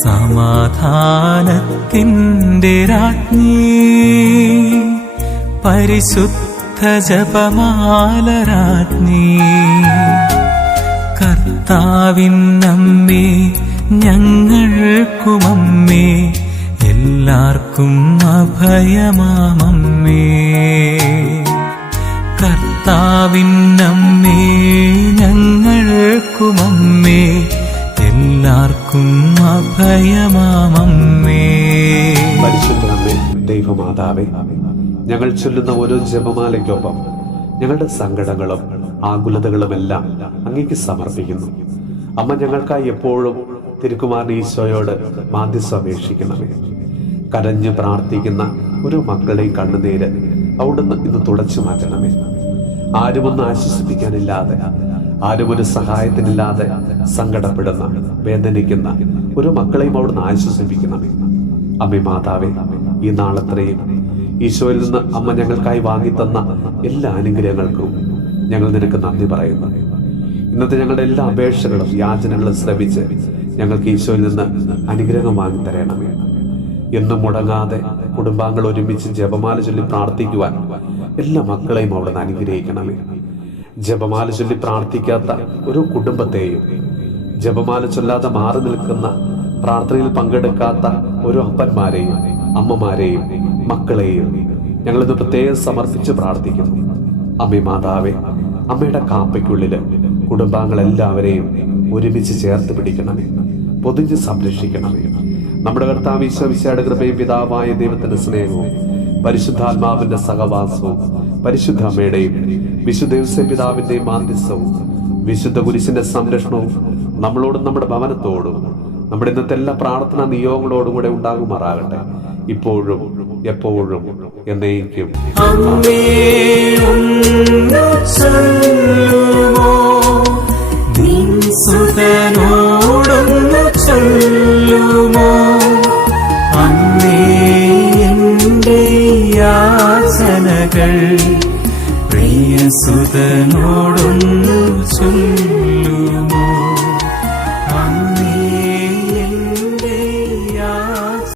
സമാധാനത്തിൻ്റെ രാജ്ഞി, പരിശുദ്ധ ജപമാല രാജ്ഞി, കർത്താവിന്നമ്മേ ഞങ്ങൾക്കുമമ്മേ, എല്ലാവർക്കും അഭയമാമമ്മേ. കർത്താവിന്നമ്മേ ഞങ്ങൾക്കുമമ്മേ, എല്ലാവർക്കും അഭയമാമമ്മേ. പരിശുദ്ധമേ, ദൈവമാതാവേ, ഞങ്ങൾ ചൊല്ലുന്ന ഓരോ ജപമാലയ്ക്കൊപ്പം ഞങ്ങളുടെ സങ്കടങ്ങളും ആകുലതകളുമെല്ലാം അങ്ങേക്ക് സമർപ്പിക്കുന്നു. അമ്മ ഞങ്ങൾക്കായി എപ്പോഴും തിരുക്കുമാരൻ ഈശോയോട് മാധ്യസ്ഥം അപേക്ഷിക്കണമേ. കരഞ്ഞു പ്രാർത്ഥിക്കുന്ന ഒരു മക്കളെയും കണ്ണുനീര് അവിടുന്ന് ഇന്ന് തുടച്ചു മാറ്റണമേ. ആരുമൊന്ന് ആശ്വസിപ്പിക്കാനില്ലാതെ, ആരും ഒരു സഹായത്തിനില്ലാതെ സങ്കടപ്പെടുന്ന വേദനിക്കുന്ന ഒരു മക്കളെയും അവിടുന്ന് ആശ്വസിപ്പിക്കണമേ. അമ്മേ മാതാവേ, ഈ നാളത്രയും ഈശോയിൽ നിന്ന് അമ്മ ഞങ്ങൾക്കായി വാങ്ങിത്തന്ന എല്ലാ അനുഗ്രഹങ്ങൾക്കും ഞങ്ങൾ നിനക്ക് നന്ദി പറയുന്നു. ഇന്നത്തെ ഞങ്ങളുടെ എല്ലാ അപേക്ഷകളും യാചനകളും ശ്രവിച്ച് ഞങ്ങൾക്ക് ഈശോയിൽ നിന്ന് അനുഗ്രഹം വാങ്ങിത്തരണമേ. എന്നും മുടങ്ങാതെ കുടുംബാംഗങ്ങൾ ഒരുമിച്ച് ജപമാല ചൊല്ലി പ്രാർത്ഥിക്കുവാൻ എല്ലാ മക്കളെയും അവിടുന്ന് അനുഗ്രഹിക്കണമേ. ജപമാല ചൊല്ലി പ്രാർത്ഥിക്കാത്ത ഒരു കുടുംബത്തെയും, ജപമാല ചൊല്ലാതെ മാറി നിൽക്കുന്ന, പ്രാർത്ഥനയിൽ പങ്കെടുക്കാത്ത ഒരു അപ്പന്മാരെയും അമ്മമാരെയും മക്കളെയും ഞങ്ങളിന്ന് പ്രത്യേകം സമർപ്പിച്ച് പ്രാർത്ഥിക്കുന്നു. അമ്മേ മാതാവേ, അമ്മയുടെ കാപ്പയ്ക്കുള്ളില് കുടുംബാംഗങ്ങളെല്ലാവരെയും ഒരുമിച്ച് ചേർത്ത് പിടിക്കണമേ, പൊതിഞ്ഞ് സംരക്ഷിക്കണമേ. നമ്മുടെ കർത്താവ് ഈശോമിശിഹായുടെ കൃപയും പിതാവായ ദൈവത്തിന്റെ സ്നേഹവും പരിശുദ്ധാത്മാവിന്റെ സഹവാസവും പരിശുദ്ധ അമ്മയുടെയും വിശുദ്ധ ഔസേപ്പ് പിതാവിന്റെയും മാധ്യസ്ഥവും വിശുദ്ധ കുരിശിന്റെ സംരക്ഷണവും നമ്മളോടും നമ്മുടെ ഭവനത്തോടും നമ്മുടെ ഇന്നത്തെ എല്ലാ പ്രാർത്ഥനാ നിയോഗങ്ങളോടും കൂടെ ഉണ്ടാകുമാറാകട്ടെ, ഇപ്പോഴും എപ്പോഴും എന്നേക്കും. സുതനോടൊന്നു ചൊല്ലുമോ അമ്മേ എൻ്റെ യാചനകൾ, പ്രിയ സുതനോടൊന്നു ചൊല്ലുമോ.